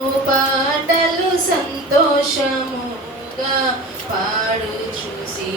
పాటలు సంతోషముగా పాడు చూసి